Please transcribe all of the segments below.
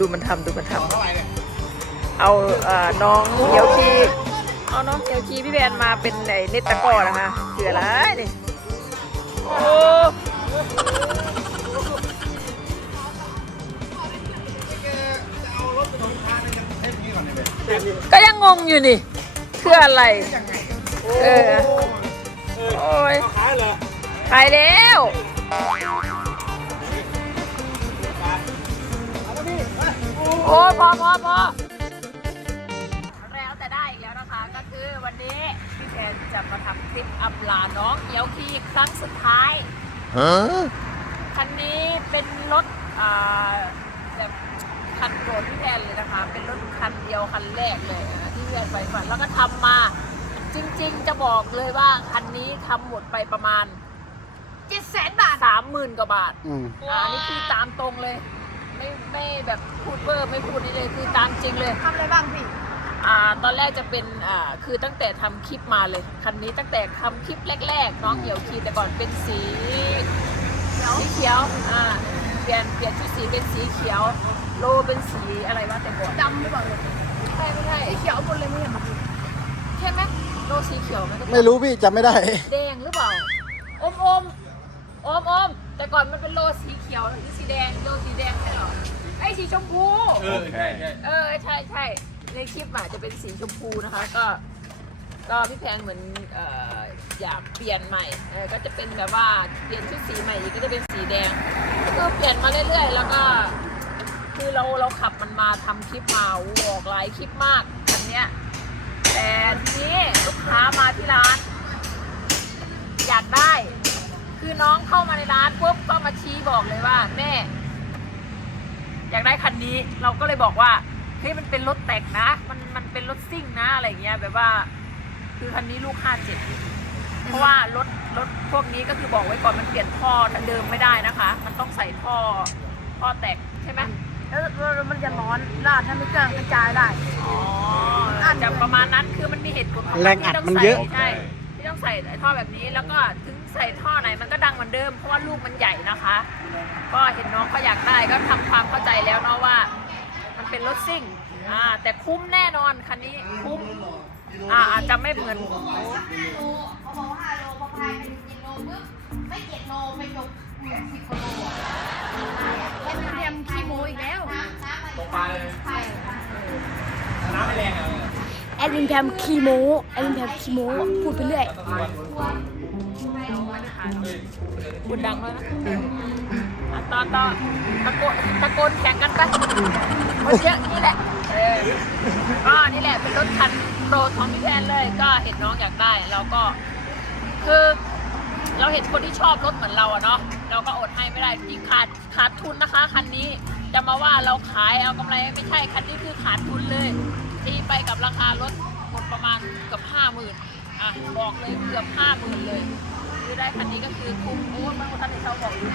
ดูมันทำดูมันทำเท่าเอาเอ่อน้องเขียวคีเอาน้องเขียวคีพี่แบนมาเป็นไอ้เนตตะกร้อนะคะคืออะไรนี่โอ้จะเอารนี่ก็ยังงงอยู่นี่คืออะไรยังไงเออโอ้ยขายเหรอขายแล้ว โอ้พอพอพอแล้วแต่ได้อีกแล้วนะคะ ก็คือวันนี้พี่แพนจะมาทำคลิปอัปลาน้องเกียวคีครั้งสุดท้ายฮะคันนี้เป็นรถอ่าแบบคันโปรดพี่แทนเลยนะคะ เป็นรถคันเดียวคันแรกเลยนะที่พี่แทนไปฝันแล้วก็ทำมาจริง ๆ จะบอกเลยว่าคันนี้ทำหมดไปประมาณเจ็ดแสนบาทสามหมื่นกว่าบาทอืมอ่านี่คือตามตรงเลย ไม่ไม่แบบพูดเบอร์ไม่พูดนี่เลยคือตามจริงเลย ทำอะไรบ้างพี่ อ่าตอนแรกจะเป็นอ่าคือตั้งแต่ทำคลิปมาเลยคันนี้ตั้งแต่ทำคลิปแรกๆ น้องเหี่ยวคีแต่ก่อนเป็นสีเขียว สีเขียวอ่าเปลี่ยนเปลี่ยนชุดสีเป็นสีเขียว โลเป็นสีอะไรวะแต่ก่อนดำหรือเปล่าเนี่ยใช่ไม่ใช่สีเขียวหมดเลยไม่เห็นหรอใช่ไหมโลสีเขียวไหมแต่ก่อนไม่รู้พี่จำไม่ได้ แดงหรือเปล่าอมอมอมอมแต่ก่อนมันเป็นโลสีเขียวหรือสีแดงโลสีแดงใช่เหรอไอ้สีชมพู เออใช่ใช่เออใช่ใช่ในคลิปอะจะเป็นสีชมพูนะคะ ก็ ก็พี่แพงเหมือนเอ่ออยากเปลี่ยนใหม่เออก็จะเป็นแบบว่าเปลี่ยนชุดสีใหม่อีกก็จะเป็นสีแดงก็เปลี่ยนมาเรื่อยๆ แล้วก็ คือเราเราขับมันมาทำคลิปมาโอ้โหออกหลายคลิปมากอันเนี้ยแต่ทีนี้ลูกค้ามาที่ร้าน อยากได้ คือน้องเข้ามาในร้านปุ๊บก็มาชี้บอกเลยว่า แม่ อยากได้คันนี้ เราก็เลยบอกว่าเฮ้ยมันเป็นรถแต่งนะ มันมันเป็นรถซิ่งนะอะไรเงี้ยแบบว่า คือคันนี้ลูกห้าเจ็ดเพราะว่ารถรถพวกนี้ก็คือบอกไว้ก่อนมันเปลี่ยนท่อเดิมไม่ได้นะคะ มันต้องใส่ท่อท่อแตกใช่ไหมแล้วแล้วมันจะร้อนลาดถ้าไม่เครื่องกระจายได้อ๋ออาจจะประมาณนั้นคือมันมีเหตุผลของแรงอัดมันเยอะที่ต้งใส่ใช่ที่ต้องใส่ท่อแบบนี้แล้วก็ถึง ใส่ท่อไหนมันก็ดังเหมือนเดิมเพราะว่าลูกมันใหญ่นะคะ ก็เห็นน้องเขาอยากได้ก็ทำความเข้าใจแล้วเนาะว่า มันเป็นรถซิ่งอ่าแต่คุ้มแน่นอนคันนี้คุ้มอ่าอาจจะไม่เหมือนโลเขาบอกว่าห้าโลพอพายไปเจ็ดโลปุ๊บไม่เจ็ดโลไปจบสิบกว่าโลอะแล้วมันเตรียมคีโมอีกแล้วตกปลาเลยน้ำไม่แรงอะแอดมินแพมคีโมแอดมินแพมคีโมพูดไปเรื่อย บุญดังแล้วนะอะต่อต่อตะโกนตะโกนแข่งกันไปคนเยอะนี่แหละเออก็นี่แหละเป็นรถคันโปรดของพี่แทนเลย ก็เห็นน้องอยากได้เราก็ คือเราเห็นคนที่ชอบรถเหมือนเราอะเนาะเราก็อดให้ไม่ได้จริงขาดขาดทุนนะคะคันนี้จะมาว่าเราขายเอากำไรไม่ใช่คันนี้คือขาดทุนเลยตีไปกับราคารถหมดประมาณเกือบห้าหมื่นอะบอกเลยเกือบห้าหมื่นเลยคื อได้คันนี้ก็คือคุ้มโอ้มันท่านที่เขาบอกอยู่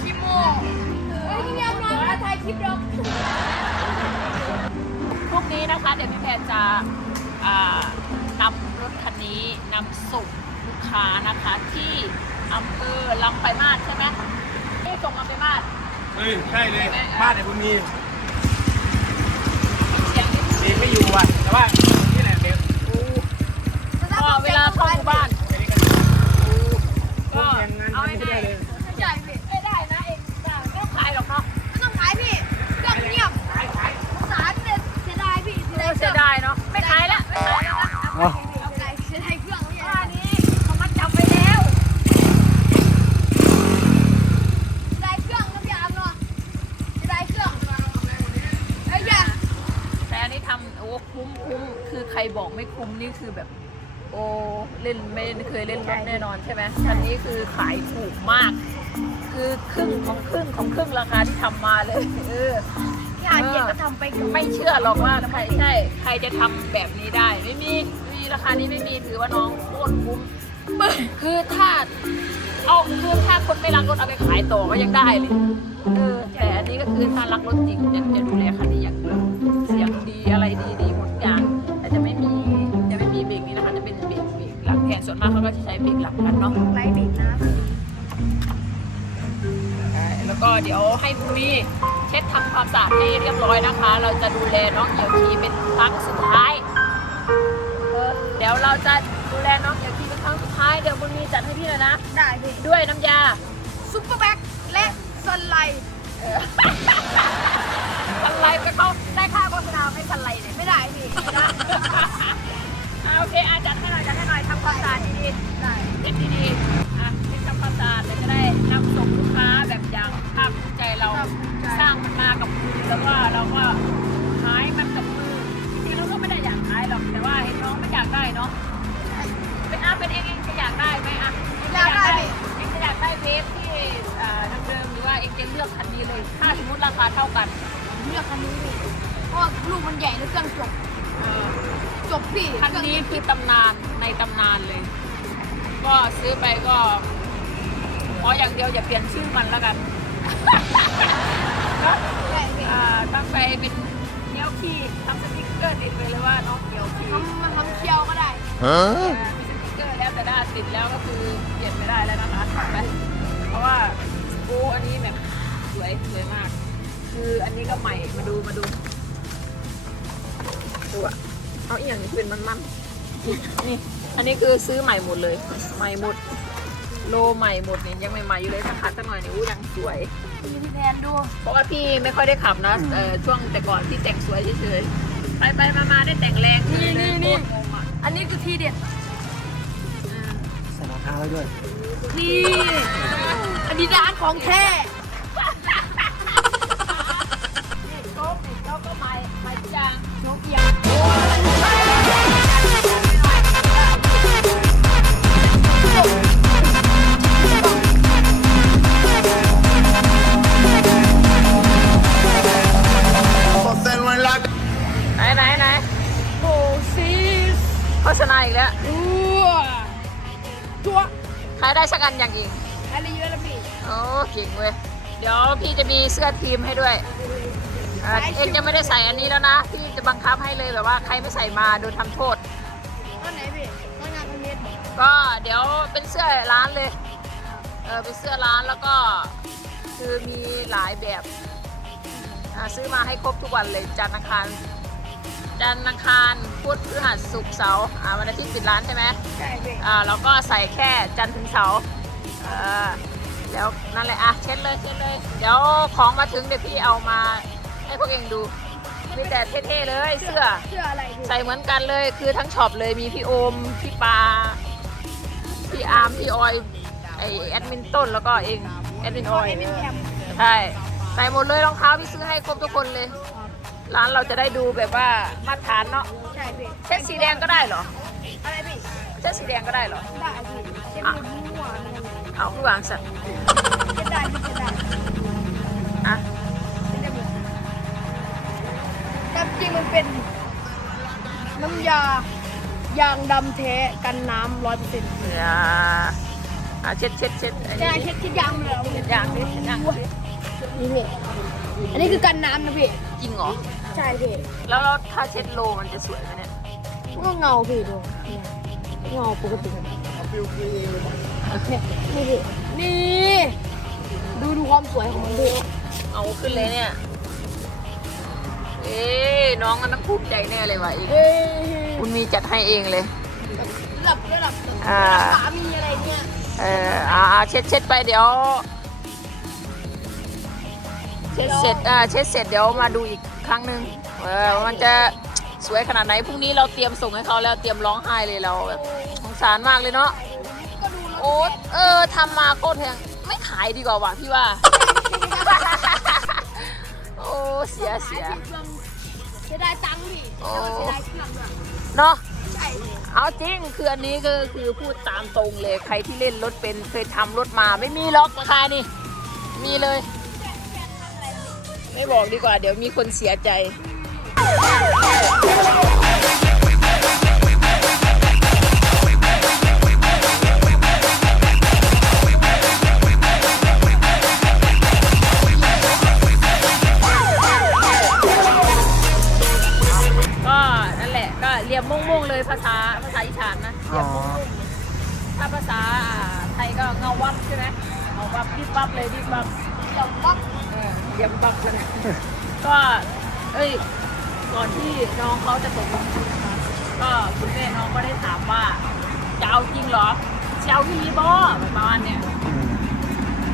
คีโมเฮ้ยพี่ยามนอนมาถ่ายคลิปดอกพรุ่งนี้นะคะ เดี๋ยวพี่แพนจะอ่านำรถคันนี้นำส่งลูกค้านะคะที่อำเภอลำไปลายมาศใช่ไหมที่ส่งลำไปลายมาศเฮ้ยใช่เลยบ้านไหนคุณมีเสียงนิดเองไม่อยู่ว่ะแต่ว่าที่ไหนเดี๋ยวก็เวลาเข้าหมู่บ้าน ใช่ไหมคันนี้คือขายถูกมาก คือครึ่งของครึ่งของครึ่งราคาที่ทำมาเลยเออ พี่อาเย็นก็ทำไปกับไม่เชื่อหรอกว่าใครใช่ใครจะทำแบบนี้ได้ ไม่มีไม่มีราคานี้ไม่มีถือว่าน้องโคตรคุ้มคือถ้าเอาคือถ้าคนไม่รักรถเอาไปขายต่อก็ยังได้เลยเออแต่อันนี้ก็คือถ้ารักรถจริงจะจะดูแลคันนี้อย่างเดียวเสียงดีอะไรดีดีหมด กหลังแทนส่วนมากเขาก็จะใช้เบรกหลังกันเนาะไลฟ์บิดนะใช่แล้วก็เดี๋ยวให้พรุ่งนี้ช็ดทำความสะอาดให้เรียบร้อยนะคะ เราจะดูแลน้องเหี่ยวคีเป็นครั้งสุดท้ายเออเดี๋ยวเราจะดูแลน้องเหี่ยวคีเป็นครั้งสุดท้ายเดี๋ยวบุญมีจัดให้พี่เลยนะ ได้พี่ด้วยน้ำยาซุปเปอร์แบ็คและสไลด์สันไลไปเขาได้ค่าโฆษณาไม่สันไลเนี่ยไม่ได้พี่ไม่ได้ อะโอเคอาจัดให้หน่อยจัดให้หน่อยทำความสะอาดดีๆได้เช็ดดีๆอะเช็ดทำความสะอาดแล้วจะได้นำส่งลูกค้าแบบอย่างภาคภูมิใจเราสร้างมันมากับมือแล้วก็เราก็ นนี้คือตำนานในตำนานเลย ก็ซื้อไปก็ขออย่างเดียวอย่าเปลี่ยนชื่อมันแล้วกันใช่พี่อ่าตั้งไปเป็นเนี้ยวขี้ทำสติ๊กเกอร์ติดไปเลยว่าน้องเนียวขี้ทำมันทำเคียวก็ได้อ่ามีสติ๊กเกอร์แล้วแต่ถ้าติดแล้วก็คือเปลี่ยนไม่ได้แล้วนะคะไปเพราะว่าโอ้อันนี้แบบสวยสวยมาก คืออันนี้ก็ใหม่มาดูมาดูดูอะเอาอีกอย่างนี้เป็นมันมันๆ นี่ อันนี้คือซื้อใหม่หมดเลย ใหม่หมด โลใหม่หมดนี่ยังใหม่ๆอยู่เลยสักคัดสักหน่อยนี่อู้ยังสวย พี่พี่แพนดูเพราะว่าพี่ไม่ค่อยได้ขับนะเออช่วงแต่ก่อนพี่แต่งสวยเฉยๆ ไปไปมามาได้แต่งแรงนี่นี่นี่ โคตรงงอะอันนี้คือทีเด็ดอืมใส่รองเท้าไว้ด้วยนี่อันนี้ร้านของแท้ อีกแล้วตัวตัวขายได้สักอันอย่างอีกอะไรเยอะแล้วพี่โอ้เก่งเว้ย เดี๋ยวพี่จะมีเสื้อทีมให้ด้วยอ่าเอ็งจะไม่ได้ใส่อันนี้แล้วนะ พี่จะบังคับให้เลยแบบว่าใครไม่ใส่มาโดนทำโทษ ต้นไหนพี่ต้นงานพันเมตรก็เดี๋ยวเป็นเสื้อร้านเลย เออเป็นเสื้อร้านแล้วก็ คือมีหลายแบบอ่าซื้อมาให้ครบทุกวันเลยจันทร์อังคาร จันทร์อังคารพุธพฤหัสศุกร์เสาร์อ่าวันอาทิตย์ปิดร้านใช่ไหมใช่พี่อ่าเราก็ใส่แค่จันทร์ถึงเสาร์อ่าแล้วนั่นแหละอะเช็ดเลยเช็ดเลย เดี๋ยวของมาถึงเดี๋ยวพี่เอามาให้พวกเองดูมีแต่เท่ๆเลยเสื้อ เสื้ออะไรพี่ใส่เหมือนกันเลยคือทั้งช็อปเลยมีพี่โอม พี่ปา พี่อาร์มพี่ออยไอแอดมินต้นแล้วก็เองแอดมินออย เอ็มแอมใช่ใส่หมดเลยรองเท้าพี่ซื้อให้ครบทุกคนเลย ร้านเราจะได้ดูแบบว่ามาตรฐานเนาะใช่พี่เช็ดสีแดงก็ได้เหรออะไรพี่เช็ดสีแดงก็ได้เหรอได้พี่เช็ดมือมั่วๆนะเอาผู้วางสัตว์เช็ดได้พี่เช็ดได้อะเช็ดได้หมดแต่จริงมันเป็นน้ำยายางดำแท้กันน้ำร้อยเปอร์เซ็นต์อย่าอะเช็ดเช็ดเช็ดอันใช่นี้เช็ดเช็ดยางเลยเอาเช็ดยางดิเช็ดยางดินี่พี่อันนี้คือกันน้ำนะพี่ จริงเหรอ ใช่พี่แล้วเราถ้าเช็ดโลมันจะสวยไหมเนี่ย ก็เงาพี่ดูเนี่ยเงาปกติเนี่ยนี่พี่นี่ดูดูความสวยของมันพี่เอาขึ้นเลยเนี่ย เอ๊ะน้องมันต้องภูมิใจแน่เลยว่ะอีก เอ้ยคุณมีจัดให้เองเลย ระดับระดับอ่าระดับสามีอะไรเนี่ย เอออ่าอ่าเช็ดเช็ดไปเดี๋ยว เช็ดเสร็จอ่าเช็ดเสร็จเดี๋ยวมาดูอีกครั้งหนึ่งเออว่ามันจะสวยขนาดไหนพรุ่งนี้เราเตรียมส่งให้เขาแล้วเตรียมร้องไห้เลยเราแบบสงสารมากเลยเนาะก็ดูแล้วโอ๊ตเออทำมาโคตรแพงไม่ขายดีกว่าว่ะพี่ว่า โอ้เสียเสีย เสียดายตังค์พี่โอ้เสียดายเครื่องด้วยเนาะ ใช่เอาจริงคืออันนี้ก็คือพูดตามตรงเลยใครที่เล่นรถเป็นเคยทำรถมาไม่มีล็อกราคานี่มีเลย ไม่บอกดีกว่า เดี๋ยวมีคนเสียใจ ก็นั่นแหละก็เรียมม่วงๆเลยภาษาภาษาอีสานนะเรียมม่วงๆถ้าภาษาไทยก็เงาวับใช่ไหมเงาวับดิบวับเลยดิบวับเดี๋ยวปั๊บ ก็ เอ้ย ก่อนที่น้องเขาจะตกลงทุนนะคะก็คุณแม่น้องก็ได้ถามว่า จะเอาจริงเหรอจะเอาพี่บอประมาณเนี้ยอืม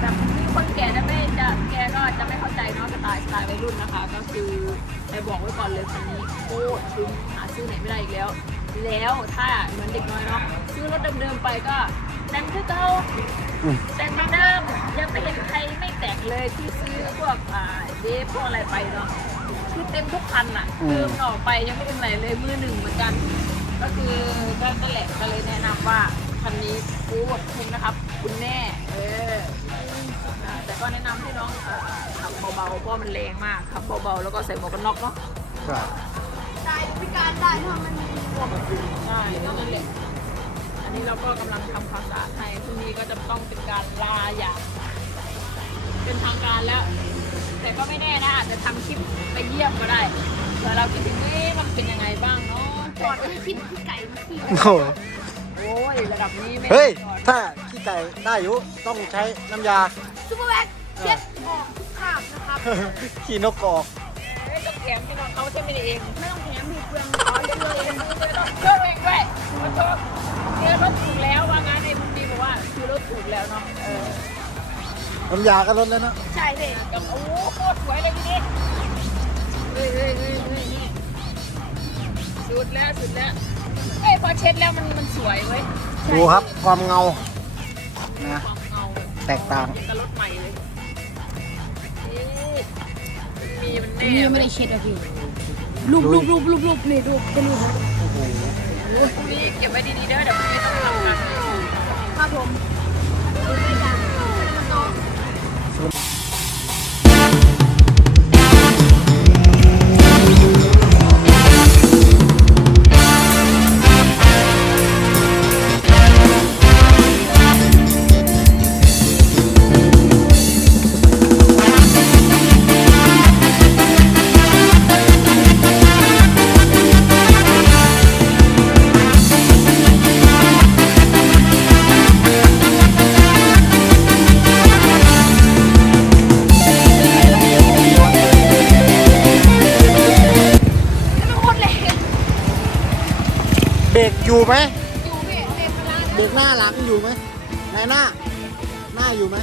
แต่ที่คนแก่จะไม่จะแกก็จะไม่เข้าใจเนาะสไตล์สไตล์วัยรุ่นนะคะ ก็คือไปบอกไว้ก่อนเลยคันนี้โอ้ซื้อหาซื้อไหนไม่ได้อีกแล้ว แล้วถ้าเหมือนเด็กน้อยเนาะซื้อรถเดิมๆไปก็แต่งคือเก่าอืมแต่งเหมือนเดิมยังไม่เห็นใครไม่แต่งเลยที่ซื้อพวกอ่าเดฟพวกอะไรไปเนาะคือเต็มทุกคันอะคือมันออกไปยังไม่เป็นไรเลยมือหนึ่งเหมือนกัน ก็คือก็นั่นแหละก็เลยแนะนำว่าคันนี้โคตรคุ้มนะครับ คุณแม่เอออ่าแต่ก็แนะนำให้น้องเอ่อขับเบาๆเพราะมันแรงมากขับเบาๆแล้วก็ใส่หมวกกันน็อกเนาะ ครับได้พิการได้ถ้ามันมีหมวกใช่นั่นแหละอันนี้เราก็กำลังทำความสะอาดให้พรุ่งนี้ก็จะต้องเป็นการลาอย่างเป็นทางการแล้ว แต่ก็ไม่แน่นะอาจจะทำคลิปไปเยี่ยมก็ได้เผื่อเราคิดถึงเอ๊ะมันเป็นยังไงบ้างเนาะจอดไว้ที่พี่ไก่ที่โอ้โหโอ้ยระดับนี้ไม่เฮ้ยจอดถ้าขี้ไก่ได้อยู่ต้องใช้น้ำยา ซูเปอร์แบ็คเช็ดออกทุกคราบนะครับ ขี้นกออกเอ้ยต้อง แถมให้น้องเขาใช่ไหมเองไม่ต้องแถมมีเปลืองอ๋อเดี๋ยวเลยเองต้องช่วยเองด้วยมาชมเนี่ยรถถูกแล้วว่างั้นไอ้บุญดีบอกว่าคือรถถูกแล้วเนาะเออน้ำยาก็ลดแล้วนะใช่พี่กับโอ้โหโคตรสวยเลยพี่นิดเฮ้ยเฮ้ยเฮ้ยเฮ้ยนี่สุดแล้วสุดแล้วเอ้ยพอเช็ดแล้วมันมันสวยเว้ยดูครับความเงานะความเงาแตกต่าง กับรถใหม่เลย มีมันอัแน่นี้ยังไม่ได้เช็ดอะพี่รูปรูปรูปรูปรูปนี่รูปเป็นรูปโอ้โหพรุ่งนี้เก็บไว้ดีๆเด้อเดี๋ยวพรุ่งนี้ต้องทำกันครับผมไไหมอยู่พี่เต็มร้านเบรกหน้าหลังอยู่ไหมในหน้า หน้าอยู่ไหม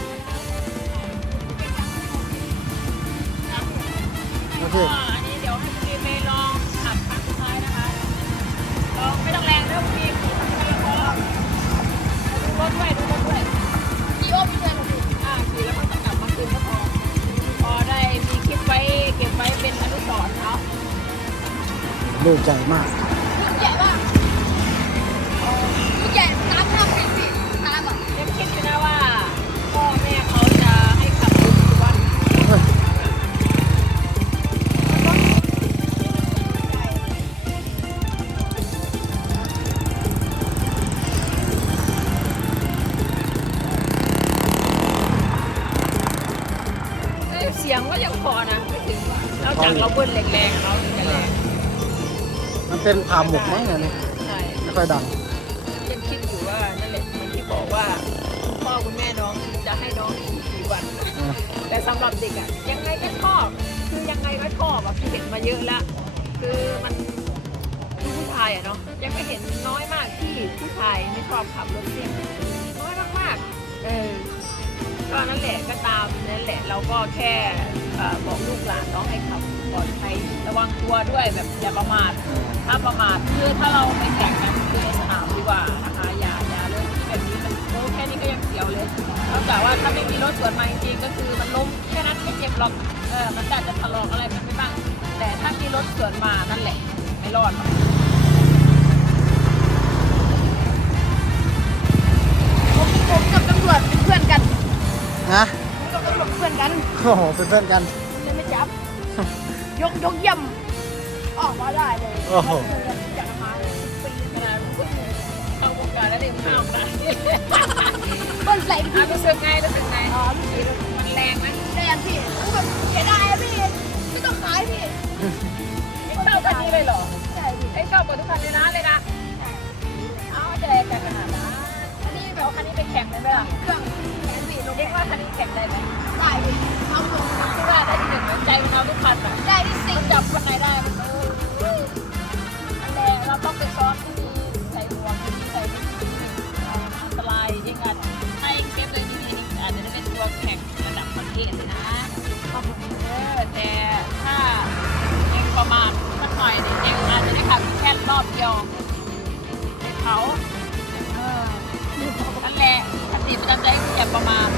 โอเค ก็อันนี้เดี๋ยวให้พี่ไปลองขับครั้งสุดท้ายนะคะลองไม่ต้องแรงเด้อพี่ไม่พอดูรถด้วยดูรถด้วยอีโอพี่เชิญพี่อ่าขี่แล้วก็จะกลับมาคืนก็พอพอได้มีคลิปไว้เก็บไว้เป็นอนุสรณ์เนาะลูกใหญ่มาก งก็ยังพอนะไม่ถึงนอกจากเราเบิ้ลแรงๆเราถึงจะแรงมันเป็นผ่าหมกมั้งเนี่ยนี่ใช่ไม่ค่อยดังยังคิดอยู่ว่านั่นแหละเหมือนที่บอกว่าคุณพ่อคุณแม่น้องจะให้น้องขี่กี่วันอ่าแต่สำหรับเด็กอะยังไงก็ชอบคือยังไงก็ชอบอะพี่เห็นมาเยอะแล้วคือมันคือผู้ชายอะเนาะยังไม่เห็นน้อยมากที่ผู้ชายไม่ชอบขับรถเสี่ยงน้อยมากๆเออก็นั่นแหละก็ตามนั่นแหละเราก็แค่เอ่อ บอกลูกหลานน้องให้ขับปลอดภัยระวังตัวด้วยแบบอย่าประมาทถ้าประมาทคือถ้าเราไม่แข่งกันคือในสนามดีกว่านะคะอย่าอย่าเรื่องที่แบบนี้มันโอ้แค่นี้ก็ยังเสียวเลยนอกจากว่าถ้าไม่มีรถสวนมาจริงๆก็คือมันล้มแค่นั้นไม่เจ็บหรอกเออมันอาจจะถลอกอะไรมันไปบ้าง แต่ถ้ามีรถสวนมานั่นแหละ ไม่รอดหรอกผมผมกับตำรวจเป็นเพื่อนกันนะ ผมกับตำรวจเป็นเพื่อนกันโอ้โหเป็นเพื่อนกันจะไม่จับ ยกยกเยี่ยมออกมาได้เลยโอ้โหจากมาเลยสิบปีขนาดมันเพิ่งเข้าวงการแล้วเนี่ยมันห้ามได้เบิ้ลใส่อะรู้สึกไงรู้สึกไงอ๋อพี่มันแรงไหมแดงพี่คือแบบเสียดายอะพี่ไม่ต้องขายพี่ไอ้เต้าคันนี้เลยเหรอใช่พี่ไอ้เต้ากว่าทุกคันในร้านเลยนะเอาแจกกันขนาดนั้นอันนี้แบเอาบคันนี้ไปแข่งเลยไหมล่ะเครื่องแข นพี่เรียกว่าคันนี้แข่งได้ไหมได้ดิเอาลงคิดว่าได้ที่หนึ่งเหมือนใจมันเอาทุกคันอะได้ที่สี่มันจับคนไหนได้มันเอออันแรกเราต้องไปซ้อมที่ใส่หมวกที่ใส่เป็นอันตรายเองอะถ้าเองเซฟเลยดีๆเองอาจจะได้เป็นตัวแข่งระดับประเทศเลยนะเออแต่ถ้าเองประมาทสักหน่อยเนี่ยเองอาจจะได้ขับแค่รอบเดียวในเขาเออนั่นแหละส ติประจำใจคืออย่าประมาท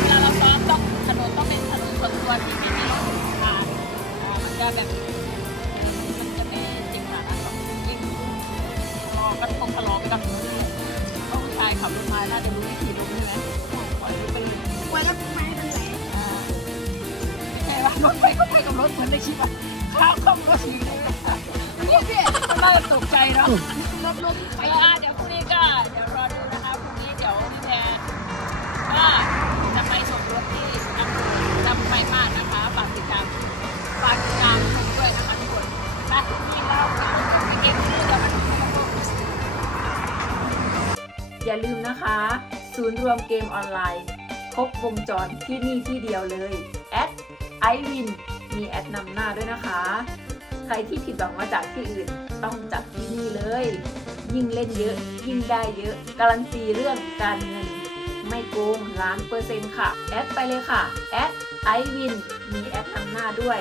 เวลาเราซ้อมต้องถนนต้องเป็นถนนส่วนตัวที่ไม่มีรถผ่านอ่ามันจะแบบมันจะไม่จริงขนาดนั้นหรอกยิ่งรอกันคงทะเลาะกันต้องผู้ชายขับรถมาน่าจะรู้วิธีลงใช่ไหมปล่อยรถไปเลยไว้แล้วไม่เป็นไรอ่าไม่ใช่ว่ารถไปก็ไปกับรถเหมือนในคลิปอะข้าวข้ามรถอยู่เลยเนี่ยพี่มันน่าจะตกใจเนาะรถล้มไปอะเดี๋ยว ก็จะไปส่งรถที่อำเภอจำไปมากนะคะฝากติดตามฝากติดตามชมด้วยนะคะทุกคนไปนี่เราไปเก็บที่เดียวกันอย่าลืมนะคะ ศูนย์รวมเกมออนไลน์ ครบวงจรที่นี่ที่เดียวเลยแอดไอวินมีแอดนำหน้าด้วยนะคะ ใครที่ผิดหวังมาจากที่อื่นต้องจัดที่นี่เลย ยิ่งเล่นเยอะ ยิ่งได้เยอะ การันตีเรื่องการเงิน ไม่โกงล้านเปอร์เซ็นต์ค่ะ แอดไปเลยค่ะแอดไอวินมีแอดนำหน้าด้วย